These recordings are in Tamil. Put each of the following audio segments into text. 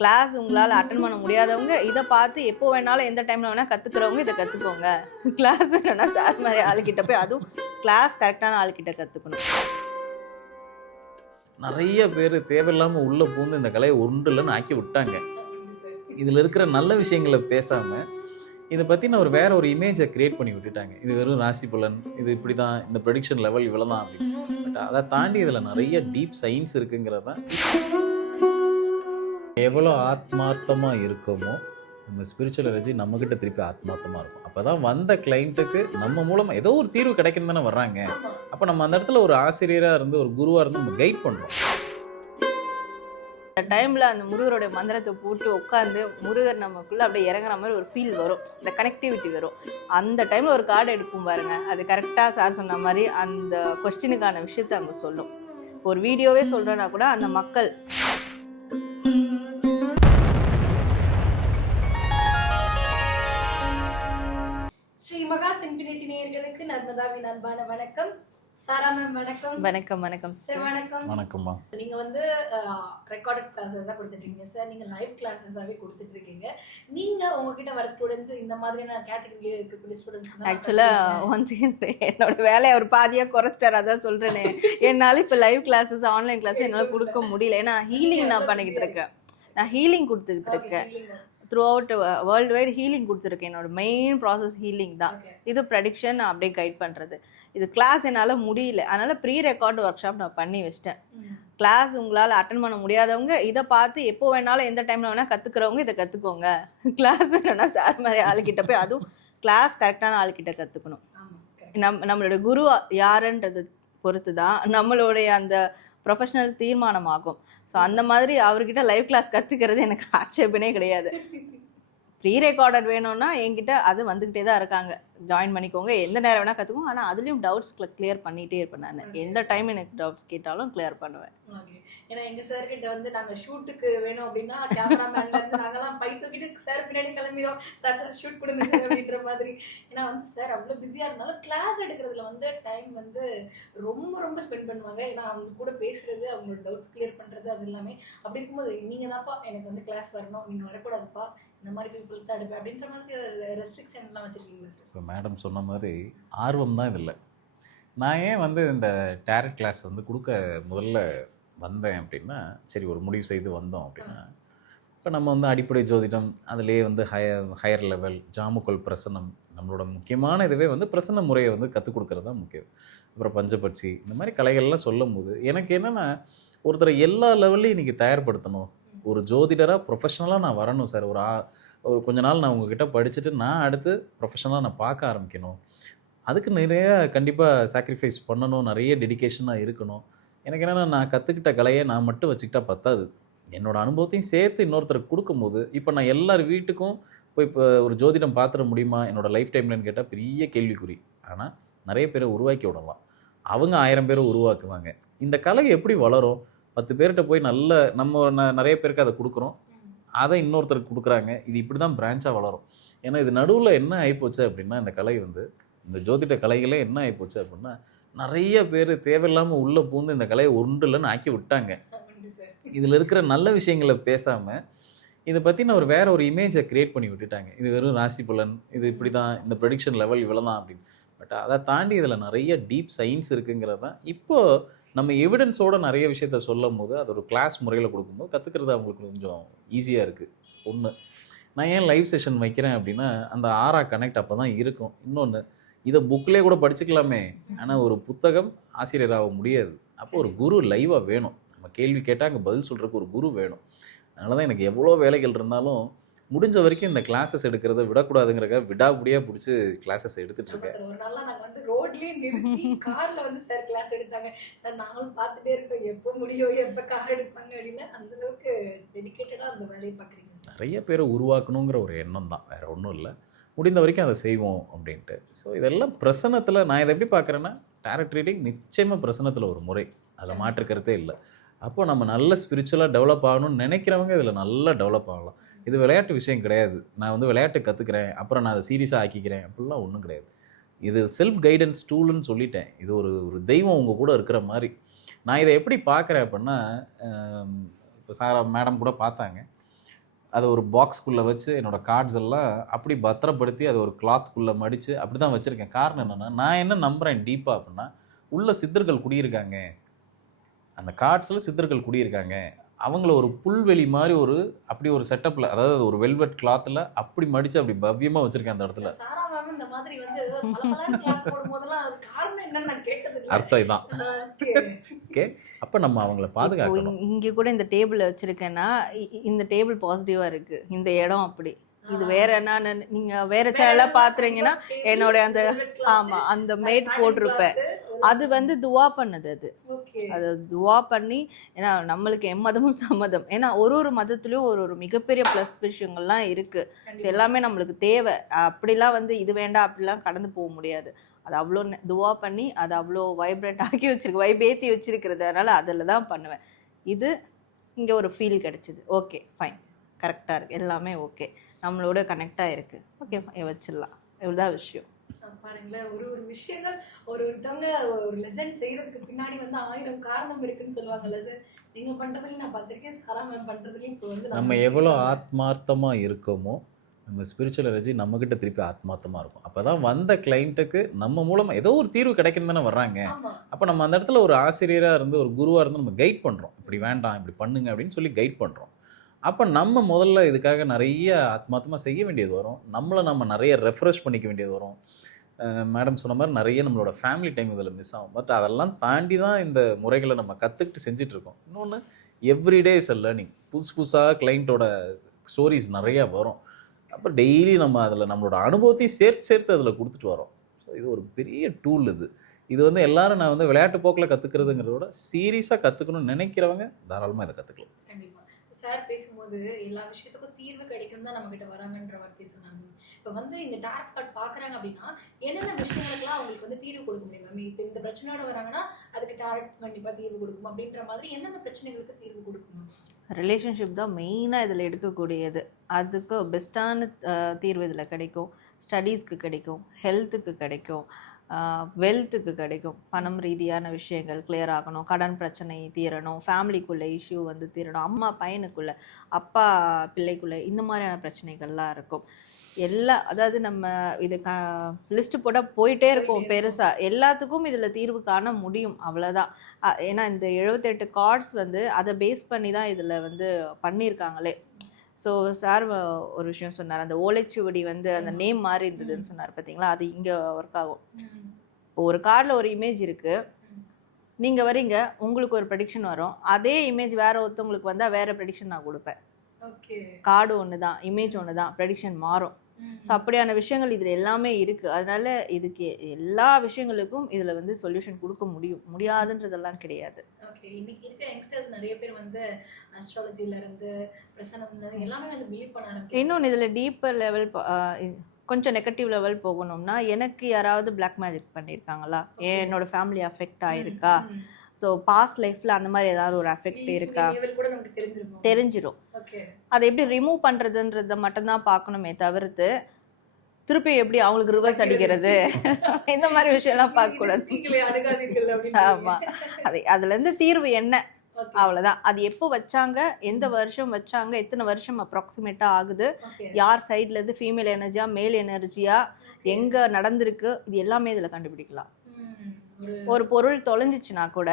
கிளாஸ் உங்களால் அட்டன் பண்ண முடியாதவங்க இதை பார்த்து எப்போ வேணாலும் எந்த டைமில் வேணால் கற்றுக்கிறவங்க இதை கற்றுக்கோங்க. கிளாஸ் வேணும்னா சார் மாதிரி ஆளுக்கிட்ட போய், அதுவும் கிளாஸ் கரெக்டான ஆளுக்கிட்ட கற்றுக்கணும். நிறைய பேர் தேவையில்லாமல் உள்ளே பூந்து இந்த கலையை உருண்டுலன்னு ஆக்கி விட்டாங்க. இதில் இருக்கிற நல்ல விஷயங்களை பேசாமல் இதை பற்றி நான் வேற ஒரு இமேஜை கிரியேட் பண்ணி விட்டுட்டாங்க. இது வெறும் ராசி பலன், இது இப்படி தான், இந்த ப்ரெடிக்ஷன் லெவல் இவ்வளோ தான் அப்படின்னு. பட் அதை தாண்டி இதில் நிறைய டீப் சயின்ஸ் இருக்குங்கிறது தான். எவ்வளோ ஆத்மார்த்தமாக இருக்கமோ நம்ம ஸ்பிரிச்சுவல் எனர்ஜி நம்மக்கிட்ட திருப்பி ஆத்மார்த்தமாக இருக்கும். அப்போ தான் வந்த கிளைண்ட்டுக்கு நம்ம மூலமாக ஏதோ ஒரு தீர்வு கிடைக்கணும் தானே வர்றாங்க. அப்போ நம்ம அந்த இடத்துல ஒரு ஆசிரியராக இருந்து ஒரு குருவாக இருந்து நம்ம கைட் பண்ணுறோம். அந்த டைமில் அந்த முருகருடைய மந்திரத்தை போட்டு உட்காந்து முருகர் நமக்குள்ளே அப்படியே இறங்குற மாதிரி ஒரு ஃபீல் வரும், இந்த கனெக்டிவிட்டி வரும். அந்த டைமில் ஒரு கார்டு எடுக்கும் பாருங்க, அது கரெக்டாக சார் சொன்ன மாதிரி அந்த கொஸ்டினுக்கான விஷயத்தை அங்கே சொல்லும். ஒரு வீடியோவே சொல்கிறேன்னா கூட அந்த மக்கள் ஸ்ரீ மகாஸ் இன்ஃபினிட்டி நேயர்களுக்கு நர்மதாவின் அன்பான வணக்கம். சாரா மேம் வணக்கம். வணக்கம். வணக்கம் சார். வணக்கம். வணக்கம்மா. நீங்க வந்து ரெக்கார்டட் கிளாஸஸா கொடுத்துட்டு இருக்கீங்க சார். நீங்க லைவ் கிளாஸஸாவே கொடுத்துட்டு இருக்கீங்க. நீங்க உங்ககிட்ட வர ஸ்டூடெண்ட்ஸ் இந்த மாதிரியான கேட்டகரியில இருக்கக்கூடிய ஸ்டூடெண்ட்ஸ் ஆக்சுவலாக என்னோட வேலையை ஒரு பாதியாக குறைச்சிட்டார். அதான் சொல்கிறேனே, என்னால் இப்போ லைவ் கிளாஸஸ் ஆன்லைன் கிளாஸ் என்னால் கொடுக்க முடியல. ஏன்னா ஹீலிங் நான் பண்ணிக்கிட்டு இருக்கேன். நான் ஹீலிங் கொடுத்துக்கிட்டு இருக்கேன். Through out world wide healing கொடுத்துருக்கேன். என்னோட மெயின் ப்ராசஸ் ஹீலிங் தான். இது ப்ரெடிக்ஷன் அப்படியே கைட் பண்ணுறது. இது கிளாஸ் என்னால் முடியல, அதனால் ப்ரீ ரெக்கார்டு ஒர்க் ஷாப் நான் பண்ணி வச்சிட்டேன். கிளாஸ் உங்களால் அட்டன் பண்ண முடியாதவங்க இதை பார்த்து எப்போ வேணாலும் எந்த டைமில் வேணால் கற்றுக்கிறவங்க இதை கற்றுக்கோங்க. கிளாஸ் வேணும்னா சார் மாதிரி ஆளுக்கிட்ட போய், அதுவும் கிளாஸ் கரெக்டான ஆளுக்கிட்ட கற்றுக்கணும். நம்மளோட குரு யாருன்றது பொறுத்து தான் நம்மளுடைய அந்த ப்ரொஃபஷனல் தீர்மானம் ஆகும். ஸோ அந்த மாதிரி அவர்கிட்ட லைவ் கிளாஸ் கற்றுக்கிறது எனக்கு ஆட்சேபனே கிடையாது. ப்ரீ ரெக்கார்டட் வேணும்னா என்கிட்ட அது வந்துக்கிட்டே தான் இருக்காங்க, ஜாயின் பண்ணிக்கோங்க, எந்த நேரம் வேணால் கற்றுக்கோங்க. ஆனால் அதுலேயும் டவுட்ஸ் கிளியர் பண்ணிகிட்டே இருப்பேன். நான் எந்த டைம் எனக்கு டவுட்ஸ் கேட்டாலும் கிளியர் பண்ணுவேன். ஏன்னா எங்கள் சார்கிட்ட வந்து நாங்கள் ஷூட்டுக்கு வேணும் அப்படின்னா கேமராமேன்லேருந்து நாங்கள்லாம் பை தூக்கிட்டு சார் பின்னாடி கிளம்பிடும், சார் சார் ஷூட் கொடுங்க சார் அப்படின்ற மாதிரி. ஏன்னா வந்து சார் அவ்வளோ பிஸியாக இருந்தாலும் கிளாஸ் எடுக்கிறதுல வந்து டைம் வந்து ரொம்ப ரொம்ப ஸ்பெண்ட் பண்ணுவாங்க. ஏன்னா அவங்க கூட பேசுகிறது, அவங்களோட டவுட்ஸ் கிளியர் பண்ணுறது, அது எல்லாமே. அப்படி இருக்கும்போது நீங்கள் தான்ப்பா எனக்கு வந்து கிளாஸ் வரணும், நீங்கள் வரக்கூடாதுப்பா, இந்த மாதிரி பீப்புள் தான் எடுப்பேன் அப்படின்ற மாதிரி ரெஸ்ட்ரிக்ஷன்லாம் வச்சுருக்கீங்களா சார்? இப்போ மேடம் சொன்ன மாதிரி ஆர்வம் தான் இதில். நான் ஏன் வந்து இந்த டேரட் கிளாஸ் வந்து கொடுக்க முதல்ல வந்தேன் அப்படின்னா, சரி ஒரு முடிவு செய்து வந்தோம் அப்படின்னா, இப்போ நம்ம வந்து அடிப்படை ஜோதிடம் அதுலேயே வந்து ஹையர் லெவல் ஜாமுக்கோல் பிரசனம், நம்மளோட முக்கியமான இதுவே வந்து பிரசன்ன முறையை வந்து கற்றுக் கொடுக்குறது தான் முக்கியம். அப்புறம் பஞ்சபட்சி, இந்த மாதிரி கலைகள்லாம் சொல்லும் போது எனக்கு என்னென்னா, ஒருத்தரை எல்லா லெவல்லையும் இன்றைக்கி தயார்படுத்தணும். ஒரு ஜோதிடராக ப்ரொஃபஷ்னலாக நான் வரணும் சார். ஒரு கொஞ்ச நாள் நான் உங்ககிட்ட படிச்சுட்டு நான் அடுத்து ப்ரொஃபஷனலாக நான் பார்க்க ஆரம்பிக்கணும். அதுக்கு நிறைய கண்டிப்பாக சாக்ரிஃபைஸ் பண்ணணும், நிறைய டெடிக்கேஷனாக இருக்கணும். எனக்கு என்னென்னா, நான் கற்றுக்கிட்ட கலையை நான் மட்டும் வச்சுக்கிட்டா பத்தாது. என்னோடய அனுபவத்தையும் சேர்த்து இன்னொருத்தருக்கு கொடுக்கும்போது, இப்போ நான் எல்லார் வீட்டுக்கும் போய் இப்போ ஒரு ஜோதிடம் பார்த்துட முடியுமா என்னோடய லைஃப் டைம்லன்னு கேட்டால் பெரிய கேள்விக்குறி. ஆனால் நிறைய பேரை உருவாக்கி விடலாம். அவங்க 1000 பேரை உருவாக்குவாங்க. இந்த கலை எப்படி வளரும்? 10 பேர்கிட்ட போய் நம்ம நிறைய பேருக்கு அதை கொடுக்குறோம், அதை இன்னொருத்தருக்கு கொடுக்குறாங்க. இது இப்படி தான் பிரான்ச்சாக வளரும். ஏன்னா இது நடுவில் என்ன ஆகிப்போச்சு அப்படின்னா, இந்த கலை வந்து இந்த ஜோதிட கலைகளே என்ன ஆகிப்போச்சு அப்படின்னா, நிறைய பேர் தேவையில்லாமல் உள்ளே பூந்து இந்த கலையை உருண்டுலன்னு ஆக்கி விட்டாங்க. இதில் இருக்கிற நல்ல விஷயங்களை பேசாமல் இதை பற்றி நான் வேற ஒரு இமேஜை கிரியேட் பண்ணி விட்டுட்டாங்க. இது வெறும் ராசி பலன், இது இப்படி தான், இந்த ப்ரெடிக்ஷன் லெவல் இவ்வளோ தான் அப்படின்னு. பட் அதை தாண்டி இதில் நிறைய டீப் சயின்ஸ் இருக்குங்கிறது தான். இப்போது நம்ம எவிடன்ஸோடு நிறைய விஷயத்த சொல்லும் போது, அது ஒரு கிளாஸ் முறையில் கொடுக்கும்போது கற்றுக்கிறது அவங்களுக்கு கொஞ்சம் ஈஸியாக இருக்குது. ஒன்று, நான் ஏன் லைவ் செஷன் வைக்கிறேன் அப்படின்னா, அந்த ஆரா கனெக்ட் அப்போ தான் இருக்கும். இன்னொன்று, இதை புக்கிலே கூட படிச்சுக்கலாமே, ஆனால் ஒரு புத்தகம் ஆசிரியராக முடியாது. அப்போ ஒரு குரு லைவாக வேணும். நம்ம கேள்வி கேட்டால் அங்கே பதில் சொல்கிறதுக்கு ஒரு குரு வேணும். அதனால தான் எனக்கு எவ்வளோ வேலைகள் இருந்தாலும் முடிஞ்ச வரைக்கும் இந்த கிளாஸஸ் எடுக்கிறத விடக்கூடாதுங்கிறக்காக விடாபடியாக பிடிச்சி கிளாஸஸ் எடுத்துகிட்டு இருக்கேன். ஒரு நாள் நாங்கள் வந்து ரோட்லேயே நிறுத்தி காரில் வந்து சார் கிளாஸ் எடுத்தாங்க. சார் நாங்களும் பார்த்துட்டே இருக்கோம், எப்போ முடியும், எப்போ கார் எடுப்பாங்க அப்படின்னு. அந்தளவுக்கு டெடிக்கேட்டடாக அந்த வேலையை பார்க்குறீங்க சார். நிறைய பேரை உருவாக்கணுங்கிற ஒரு எண்ணம் தான், வேறு ஒன்றும் இல்லை. முடிந்த வரைக்கும் அதை செய்வோம் அப்படின்ட்டு. ஸோ இதெல்லாம் பிரசனத்தில் நான் இதை எப்படி பார்க்குறேன்னா, டேரட் ரீடிங் நிச்சயமாக பிரசனத்தில் ஒரு முறை, அதில் மாற்றுக்கிறதே இல்லை. அப்போ நம்ம நல்ல ஸ்பிரிச்சுவலாக டெவலப் ஆகணும்னு நினைக்கிறவங்க இதில் நல்லா டெவலப் ஆகலாம். இது விளையாட்டு விஷயம் கிடையாது. நான் வந்து விளையாட்டு கற்றுக்கிறேன் அப்புறம் நான் அதை சீரியஸாக ஆக்கிக்கிறேன் அப்படிலாம் ஒன்றும் கிடையாது. இது செல்ஃப் கைடன்ஸ் டூல்னு சொல்லிட்டேன். இது ஒரு தெய்வம் உங்கள் கூட இருக்கிற மாதிரி. நான் இதை எப்படி பார்க்குறேன் அப்படின்னா, இப்போ சார் மேடம் கூட பார்த்தாங்க. அதை ஒரு பாக்ஸ்குள்ளே வச்சு என்னோடய கார்ட்ஸ் எல்லாம் அப்படி பத்திரப்படுத்தி அதை ஒரு கிளாத்குள்ளே மடித்து அப்படி தான் வச்சுருக்கேன். காரணம் என்னென்னா, நான் என்ன நம்புகிறேன் டீப்பாக அப்படின்னா, உள்ள சித்தர்கள் குடியிருக்காங்க, அந்த கார்ட்ஸில் சித்தர்கள் குடியிருக்காங்க, அவங்கள ஒரு புல்வெளி மாதிரி அப்படி ஒரு செட்டப்பில், அதாவது ஒரு வெல்வெட் கிளாத்தில் அப்படி மடித்து அப்படி பவ்யமாக வச்சுருக்கேன் அந்த இடத்துல. சாரா மேம் இந்த மாதிரி வந்து பளபளன்னு கிளாத் போடும்போதெல்லாம் அது காரணம் என்னன்னு நான் கேட்டது இல்ல. அர்த்தம் இதான். ஓகே, அப்போ நம்ம அவங்கள பாதுகாக்கணும். இங்கே கூட இந்த டேபிள் வச்சுருக்கேன்னா இந்த டேபிள் பாசிட்டிவாக இருக்குது, இந்த இடம் அப்படி. இது வேற என்ன, நீங்கள் வேற சேனலாக பார்த்துறீங்கன்னா என்னோட அந்த ஆமாம் அந்த மேட் போட்டிருப்பேன். அது வந்து துவா பண்ணுது. அது துவா பண்ணி, ஏன்னா நம்மளுக்கு எம்மதமும் சம்மதம். ஏன்னா ஒரு மதத்துலேயும் ஒரு மிகப்பெரிய ப்ளஸ் விஷயங்கள்லாம் இருக்குது. ஸோ எல்லாமே நம்மளுக்கு தேவை. அப்படிலாம் வந்து இது வேண்டாம் அப்படிலாம் கடந்து போக முடியாது. அது அவ்வளோ துவா பண்ணி அது அவ்வளோ வைப்ரண்ட் ஆக்கி வச்சிருக்கு, வைபேத்தி வச்சிருக்கிறது. அதனால் அதில் தான் பண்ணுவேன். இது இங்கே ஒரு ஃபீல் கிடச்சிது. ஓகே ஃபைன், கரெக்டாக இருக்குது, எல்லாமே ஓகே, நம்மளோட கனெக்டாக இருக்குது, ஓகே வச்சிடலாம். இவ்வளோதான் விஷயம். பாருங்களேன், ஒரு விஷயங்கள் ஒருத்தவங்க ஒரு லெஜெண்ட் செய்யறதுக்கு பின்னாடி வந்து 1000 காரணம் இருக்குன்னு சொல்லுவாங்கல்ல சார். நீங்க பண்றதுலயும் நான் பார்த்திருக்கேன், சாரா மேம் பண்றதுலயும் இப்போ வந்து நம்ம எவ்வளோ ஆத்மார்த்தமாக இருக்கோமோ, நம்ம ஸ்பிரிச்சுவல் எனர்ஜி நம்மக்கிட்ட திருப்பி ஆத்மார்த்தமாக இருக்கும். அப்போ தான் வந்த கிளைண்ட்டுக்கு நம்ம மூலமாக ஏதோ ஒரு தீர்வு கிடைக்கணும் தானே வர்றாங்க. அப்போ நம்ம அந்த இடத்துல ஒரு ஆசிரியராக இருந்து ஒரு குருவாக இருந்து நம்ம கைட் பண்ணுறோம், இப்படி வேண்டாம் இப்படி பண்ணுங்க அப்படின்னு சொல்லி கைட் பண்ணுறோம். அப்போ நம்ம முதல்ல இதுக்காக நிறைய ஆத்மார்த்தமாக செய்ய வேண்டியது வரும், நம்மளை நம்ம நிறைய ரெஃப்ரெஷ் பண்ணிக்க வேண்டியது வரும். மேடம் சொன்ன மாதிரி நிறைய நம்மளோட ஃபேமிலி டைம் இதில் மிஸ் ஆகும். பட் அதெல்லாம் தாண்டி தான் இந்த முறைகளை நம்ம கற்றுக்கிட்டு செஞ்சிட்ருக்கோம். இன்னொன்று, எவ்ரிடே இஸ் அ லேர்னிங். புதுசாக கிளைண்ட்டோட ஸ்டோரிஸ் நிறையா வரும். அப்போ டெய்லி நம்ம அதில் நம்மளோட அனுபவத்தையும் சேர்த்து அதில் கொடுத்துட்டு வரோம். ஸோ இது ஒரு பெரிய டூல். இது வந்து எல்லாரும் நான் வந்து விளையாட்டு போக்கில் கற்றுக்கிறதுங்கிறத விட சீரியஸாக கற்றுக்கணும்னு நினைக்கிறவங்க தாராளமாக இதை கற்றுக்கலாம். கண்டிப்பாக சார் பேசும்போது எல்லா விஷயத்துக்கும் தீர்வு கிடைக்கும் தான் நம்மகிட்ட வராங்கன்ற வார்த்தை சொன்னாங்க. இப்போ வந்து இந்த டார்க் கார்ட் பார்க்குறாங்க அப்படின்னா என்னென்ன விஷயங்களுக்குலாம் அவங்களுக்கு வந்து தீர்வு கொடுக்க முடியும் மேம்? இப்போ இந்த பிரச்சனையோட வராங்கன்னா அதுக்கு டார்க் கண்டிப்பாக தீர்வு கொடுக்கும் அப்படின்ற மாதிரி என்னென்ன பிரச்சனைகளுக்கு தீர்வு கொடுக்கணும்? ரிலேஷன்ஷிப் தான் மெயினாக இதில் எடுக்கக்கூடியது. அதுக்கு பெஸ்ட்டான தீர்வு இதில் கிடைக்கும். ஸ்டடீஸ்க்கு கிடைக்கும், ஹெல்த்துக்கு கிடைக்கும், வெல்த்துக்கு கிடைக்கும். பணம் ரீதியான விஷயங்கள் கிளியர் ஆகணும், கடன் பிரச்சனை தீரணும், ஃபேமிலிக்குள்ளே இஷ்யூ வந்து தீரணும், அம்மா பையனுக்குள்ளே, அப்பா பிள்ளைக்குள்ளே, இந்த மாதிரியான பிரச்சனைகள்லாம் இருக்கும். அதாவது நம்ம இது லிஸ்ட்டு போட்டால் போயிட்டே இருக்கும் பெருசாக. எல்லாத்துக்கும் இதில் தீர்வு காண முடியும், அவ்வளோதான். ஏன்னா இந்த 78 கார்ட்ஸ் வந்து அதை பேஸ் பண்ணி தான் இதில் வந்து பண்ணியிருக்காங்களே. ஸோ சார் ஒரு விஷயம் சொன்னார், அந்த ஓலைச்சுவடி வந்து அந்த நேம் மாதிரி இருந்ததுன்னு சொன்னார் பார்த்தீங்களா, அது இங்கே ஒர்க் ஆகும். இப்போ ஒரு கார்டில் ஒரு இமேஜ் இருக்குது, நீங்கள் வரீங்க, உங்களுக்கு ஒரு ப்ரெடிக்ஷன் வரும். அதே இமேஜ் வேறு ஒருத்தவங்களுக்கு வந்தால் வேறு ப்ரெடிக்ஷன் நான் கொடுப்பேன். கார்டு ஒன்று தான், இமேஜ் ஒன்று தான், ப்ரெடிக்ஷன் மாறும். ஸோ அப்படியான விஷயங்கள் இதில் எல்லாமே இருக்குது. அதனால இதுக்கு எல்லா விஷயங்களுக்கும் இதில் வந்து சொல்யூஷன் கொடுக்க முடியாதுன்றதெல்லாம் கிடையாது. ஓகே, இன்னைக்கு இருக்க யங்ஸ்டர்ஸ் நிறைய பேர் வந்து அஸ்ட்ராலஜில இருந்து பிரசனம் எல்லாமே வந்து பிலீவ் பண்ண ஆரம்பிக்கிறாங்க. இன்னொன்று இதில் டீப்பர் லெவல், கொஞ்சம் நெகட்டிவ் லெவல் போகணும்னா, எனக்கு யாராவது பிளாக் மேஜிக் பண்ணியிருக்காங்களா, என்னோட ஃபேமிலி அஃபெக்ட் ஆயிருக்கா, ஸோ பாஸ்ட் லைஃப்பில் அந்த மாதிரி ஏதாவது ஒரு அஃபெக்ட் இருக்கா தெரிஞ்சிடும். அதை எப்படி ரிமூவ் பண்ணுறதுன்றத மட்டும்தான் பார்க்கணுமே தவிர்த்து திருப்பி எப்படி அவங்களுக்கு ரிவர்ஸ் அடிக்கிறது இந்த மாதிரி விஷயம்லாம் பார்க்கக்கூடாது. ஆமாம், அதுலேருந்து தீர்வு என்ன, அவ்வளோதான். அது எப்போ வச்சாங்க, எந்த வருஷம் வச்சாங்க, எத்தனை வருஷம் அப்ராக்சிமேட்டாக ஆகுது, யார் சைட்லேருந்து ஃபீமேல் எனர்ஜியா மேல் எனர்ஜியா எங்கே நடந்திருக்கு, இது எல்லாமே இதில் கண்டுபிடிக்கலாம். ஒரு பொருள் தொலைஞ்சிச்சுன்னா கூட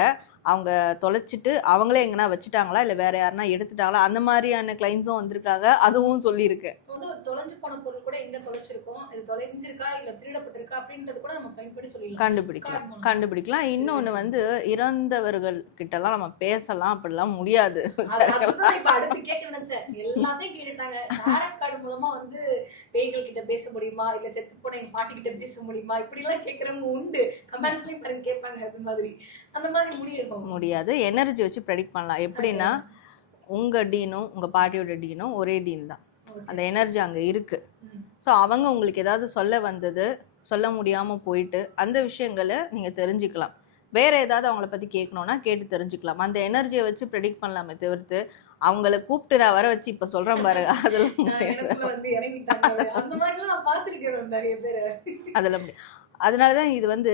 அவங்க தொலைச்சிட்டு அவங்களே எங்கன்னா வச்சுட்டாங்களா இல்லை வேற யாருன்னா எடுத்துட்டாங்களா, அந்த மாதிரியான கிளைண்ட்ஸும் வந்திருக்காங்க. அதுவும் சொல்லியிருக்கேன். தொலைஞ்சு போன பொருள் கூட எங்க தொலைச்சிருக்கோம், இது தொலைஞ்சிருக்கா இல்ல திருடப்பட்டிருக்கா அப்படின்றது கூட நம்ம ஃபைண்ட் பண்ணி சொல்லலாம், கண்டுபிடிக்கலாம். இன்னொன்று வந்து இறந்தவர்கள் கிட்டலாம் நம்ம பேசலாம், அப்படிலாம் முடியாது. அடுத்து கேட்க நினைச்சேன், எல்லாத்தையும் கேட்டுட்டாங்க. டாரட் கார்டு மூலமா வந்து பேய்கள் கிட்ட பேச முடியுமா, இல்ல செத்து போன எங்க பாட்டி கிட்ட பேச முடியுமா, இப்படி எல்லாம் கேட்கறவங்க உண்டு. கமெண்ட்ஸ்லயும் பாருங்க கேட்பாங்க. அது மாதிரி அந்த மாதிரி முடியாது. எனர்ஜி வச்சு ப்ரெடிக்ட் பண்ணலாம். எப்படின்னா, உங்க டீனும் உங்க பாட்டியோட டீனும் ஒரே டீன் தான், அந்த எனர்ஜி அங்கே இருக்குது. ஸோ அவங்க உங்களுக்கு ஏதாவது சொல்ல முடியாமல் போயிட்டு அந்த விஷயங்களை நீங்கள் தெரிஞ்சுக்கலாம். வேறு ஏதாவது அவங்கள பற்றி கேட்கணுன்னா கேட்டு தெரிஞ்சுக்கலாம். அந்த எனர்ஜியை வச்சு ப்ரெடிக்ட் பண்ணலாமே தவிர்த்து அவங்கள கூப்பிட்டு நான் வர வச்சு இப்போ சொல்கிறேன் பாருங்க, அதெல்லாம் அதனால தான் இது வந்து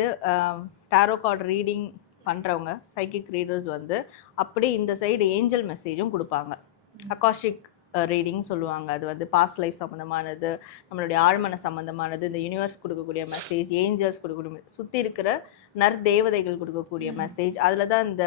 டாரோ கார்டு ரீடிங் பண்ணுறவங்க சைக்கிக் ரீடர்ஸ் வந்து அப்படி இந்த சைடு ஏஞ்சல் மெசேஜும் கொடுப்பாங்க, அகாஷிக் ரீடிங் சொல்லுவாங்க. அது வந்து பாஸ்ட் லைஃப் சம்மந்தமானது, நம்மளுடைய ஆழ்மன சம்மந்தமானது, இந்த யூனிவர்ஸ் கொடுக்கக்கூடிய மெசேஜ், ஏஞ்சல்ஸ் கொடுக்கக்கூடிய சுற்றி இருக்கிற நற்தேவதைகள் கொடுக்கக்கூடிய மெசேஜ், அதில் தான் இந்த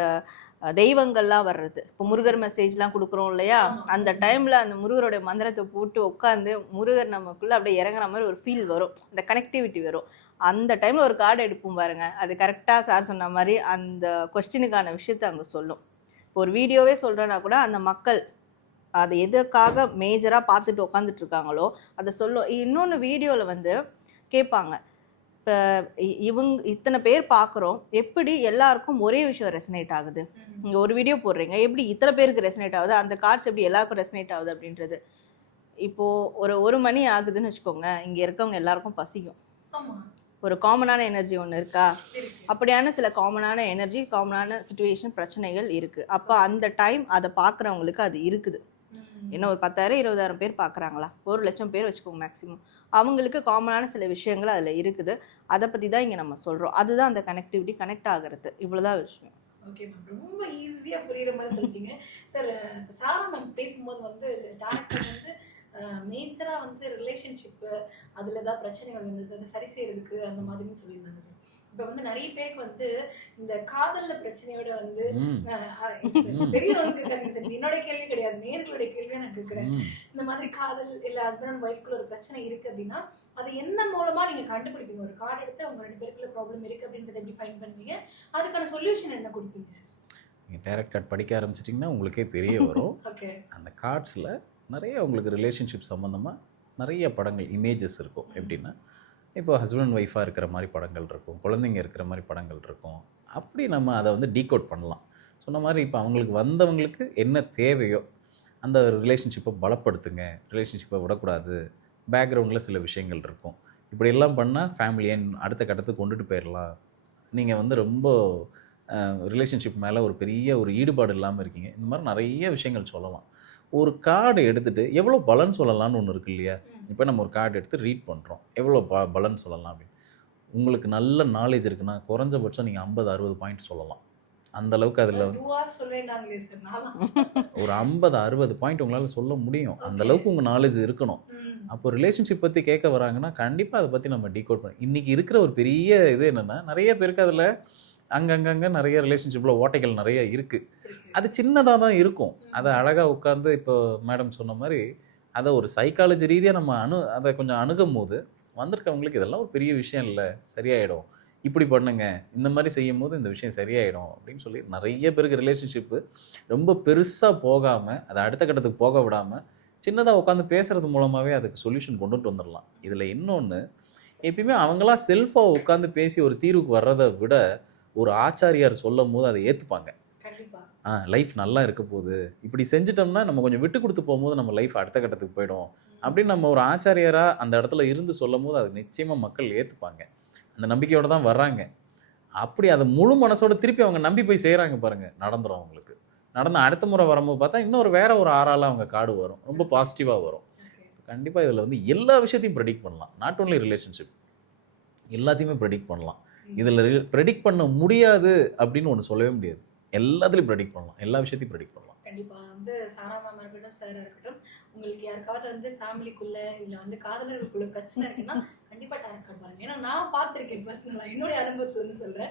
தெய்வங்கள்லாம் வர்றது. இப்போ முருகர் மெசேஜ்லாம் கொடுக்குறோம் இல்லையா, அந்த டைமில் அந்த முருகருடைய மந்திரத்தை போட்டு உட்காந்து முருகர் நமக்குள்ளே அப்படியே இறங்குற மாதிரி ஒரு ஃபீல் வரும், அந்த கனெக்டிவிட்டி வரும். அந்த டைமில் ஒரு கார்டு எடுப்போம் பாருங்க, அது கரெக்டாக சார் சொன்ன மாதிரி அந்த கொஸ்டினுக்கான விஷயத்தை அங்கே சொல்லும். இப்போ ஒரு வீடியோவே சொல்கிறேன்னா கூட அந்த மக்கள் அதை எதுக்காக மேஜராக பார்த்துட்டு உட்காந்துட்டு இருக்காங்களோ அதை சொல்லும். இன்னொன்று வீடியோவில் வந்து கேட்பாங்க, இப்போ இவங்க இத்தனை பேர் பார்க்குறோம், எப்படி எல்லாருக்கும் ஒரே விஷயம் ரெசனேட் ஆகுது? நீங்கள் ஒரு வீடியோ போடுறீங்க, எப்படி இத்தனை பேருக்கு ரெசனேட் ஆகுது, அந்த கார்ட்ஸ் எப்படி எல்லாருக்கும் ரெசனேட் ஆகுது அப்படின்றது. இப்போது ஒரு மணி ஆகுதுன்னு வச்சுக்கோங்க, இங்கே இருக்கவங்க எல்லாருக்கும் பசிக்கும். ஒரு காமனான எனர்ஜி ஒன்று இருக்கா? அப்படியான சில காமனான எனர்ஜி, காமனான சுச்சுவேஷன், பிரச்சனைகள் இருக்குது. அப்போ அந்த டைம் அதை பார்க்குறவங்களுக்கு அது இருக்குது. என்ன ஒரு 10,000 20,000 பேர் பார்க்குறாங்களா, 1,00,000 பேர் வச்சுக்கோங்க மேக்ஸிமம், அவங்களுக்கு காமனான சில விஷயங்கள் அதில் இருக்குது. அதை பற்றி தான் இங்கே நம்ம சொல்கிறோம். அதுதான் அந்த கனெக்டிவிட்டி, கனெக்ட் ஆகிறது. இவ்வளோதான் விஷயம். ஓகே மேம், ரொம்ப ஈஸியாக புரியுற மாதிரி சொல்லிட்டீங்க சார். சாரா மேம் பேசும்போது வந்து டேரக்டர் வந்து மேஜராக வந்து ரிலேஷன்ஷிப்பு அதில் தான் பிரச்சனைகள் வந்தது, அதை சரி செய்யறதுக்கு அந்த மாதிரின்னு சொல்லியிருந்தாங்க சார். இப்போ வந்து நிறைய பேருக்கு வந்து இந்த காதல்ல பிரச்சனையோட வந்து பெரியவங்க இருக்காங்க சார். என்னோட கேள்வி கிடையாது, நேர்களுடைய கேள்வியை நான் கேட்குறேன். இந்த மாதிரி காதல் இல்லை ஹஸ்பண்ட் அண்ட் ஒய்ஃப்குள்ள ஒரு பிரச்சனை இருக்கு அப்படின்னா அது என்ன மூலமா நீங்க கண்டுபிடிப்பீங்க? ஒரு கார்டு எடுத்து அவங்க 2 பேருக்குள்ள ப்ராப்ளம் இருக்கு அப்படின்றத எப்படி ஃபைண்ட் பண்ணுவீங்க? அதுக்கான சொல்யூஷன் என்ன கொடுப்பீங்க சார்? நீங்கள் டேரக்ட் கார்டு படிக்க ஆரம்பிச்சிட்டிங்கன்னா உங்களுக்கே தெரிய வரும். ஓகே, அந்த கார்ட்ஸில் நிறைய உங்களுக்கு ரிலேஷன்ஷிப் சம்மந்தமாக நிறைய படங்கள், இமேஜஸ் இருக்கும். எப்படின்னா இப்போ ஹஸ்பண்ட் அண்ட் ஒய்ஃபாக இருக்கிற மாதிரி படங்கள் இருக்கும், குழந்தைங்க இருக்கிற மாதிரி படங்கள் இருக்கும். அப்படி நம்ம அதை வந்து டீகோட் பண்ணலாம். சொன்ன மாதிரி இப்போ அவங்களுக்கு வந்தவங்களுக்கு என்ன தேவையோ அந்த ரிலேஷன்ஷிப்பை பலப்படுத்துங்க, ரிலேஷன்ஷிப்பை விடக்கூடாது, பேக்ரவுண்டில் சில விஷயங்கள் இருக்கும். இப்படி எல்லாம் பண்ணால் ஃபேமிலியை அடுத்த கட்டத்துக்கு கொண்டுட்டு போயிடலாம். நீங்கள் வந்து ரொம்ப ரிலேஷன்ஷிப் மேலே ஒரு பெரிய ஒரு ஈடுபாடு இல்லாமல் இருக்கீங்க, இந்த மாதிரி நிறைய விஷயங்கள் சொல்லலாம். ஒரு கார்டு எடுத்துகிட்டு எவ்வளோ பலன் சொல்லலாம்னு ஒன்று இருக்கு இல்லையா? இப்போ நம்ம ஒரு கார்டு எடுத்து ரீட் பண்ணுறோம், எவ்வளோ பலன் சொல்லலாம் அப்படின்னு. உங்களுக்கு நல்ல நாலேஜ் இருக்குன்னா குறைஞ்சபட்சம் நீங்கள் 50-60 பாயிண்ட் சொல்லலாம். அந்த அளவுக்கு அதில் ஒரு 50-60 பாயிண்ட் உங்களால் சொல்ல முடியும். அந்த அளவுக்கு உங்கள் நாலேஜ் இருக்கணும். அப்போ ரிலேஷன்ஷிப் பற்றி கேட்க வராங்கன்னா கண்டிப்பாக அதை பற்றி நம்ம டீகோட் பண்ணி. இன்றைக்கி இருக்கிற ஒரு பெரிய இது என்னென்னா, நிறைய பேருக்கு அதில் அங்கங்கே நிறைய ரிலேஷன்ஷிப்பில் ஓட்டைகள் நிறைய இருக்குது. அது சின்னதாக தான் இருக்கும். அதை அழகாக உட்காந்து இப்போ மேடம் சொன்ன மாதிரி அதை ஒரு சைக்காலஜி ரீதியாக நம்ம அதை கொஞ்சம் அணுகும் போது வந்திருக்கவங்களுக்கு இதெல்லாம் ஒரு பெரிய விஷயம் இல்லை, சரியாயிடும், இப்படி பண்ணுங்க, இந்த மாதிரி செய்யும் போது இந்த விஷயம் சரியாயிடும் அப்படின்னு சொல்லி நிறைய பேருக்கு ரிலேஷன்ஷிப்பு ரொம்ப பெருசாக போகாமல், அதை அடுத்த கட்டத்துக்கு போக விடாமல் சின்னதாக உட்காந்து பேசுகிறது மூலமாகவே அதுக்கு சொல்யூஷன் கொண்டுட்டு வந்துடலாம். இதில் இன்னொன்று, எப்பயுமே அவங்களா செல்ஃபாக உட்காந்து பேசி ஒரு தீர்வுக்கு வர்றதை விட ஒரு ஆச்சாரியார் சொல்லும் போது அதை ஏற்றுப்பாங்க. லைஃப் நல்லா இருக்க போகுது, இப்படி செஞ்சிட்டோம்னா நம்ம கொஞ்சம் விட்டு கொடுத்து போகும்போது நம்ம லைஃப் அடுத்த கட்டத்துக்கு போயிடும் அப்படின்னு நம்ம ஒரு ஆச்சாரியராக அந்த இடத்துல இருந்து சொல்லும் போது அது நிச்சயமாக மக்கள் ஏற்றுப்பாங்க. அந்த நம்பிக்கையோடு தான் வர்றாங்க. அப்படி அதை முழு மனசோட திருப்பி அவங்க நம்பி போய் செய்கிறாங்க பாருங்கள், நடந்துடும் அவங்களுக்கு. நடந்து அடுத்த முறை வரும்போது பார்த்தா இன்னொரு வேற ஒரு ஆறால் அவங்க கார்டு வரும், ரொம்ப பாசிட்டிவாக வரும். கண்டிப்பாக இதில் வந்து எல்லா விஷயத்தையும் ப்ரெடிக்ட் பண்ணலாம். நாட் ஓன்லி ரிலேஷன்ஷிப், எல்லாத்தையுமே ப்ரெடிக்ட் பண்ணலாம். இதில் ப்ரெடிக்ட் பண்ண முடியாது அப்படின்னு ஒன்று சொல்லவே முடியாது. எல்லாத்துலையும் ப்ரெடிக்ட் பண்ணலாம், எல்லா விஷயத்தையும் ப்ரெடிக்ட் பண்ணலாம். கண்டிப்பாக வந்து சாரா மேம் இருக்கட்டும், சாராக இருக்கட்டும், உங்களுக்கு யாருக்காவது வந்து ஃபேமிலிக்குள்ளே இல்லை வந்து காதலர்களுக்குள்ள பிரச்சனை இருக்குன்னா கண்டிப்பாக டேரக்ட் கார்டு பாருங்க. ஏன்னா நான் பார்த்துருக்கேன் பர்சனலாக, என்னுடைய அனுபவத்தை வந்து சொல்கிறேன்.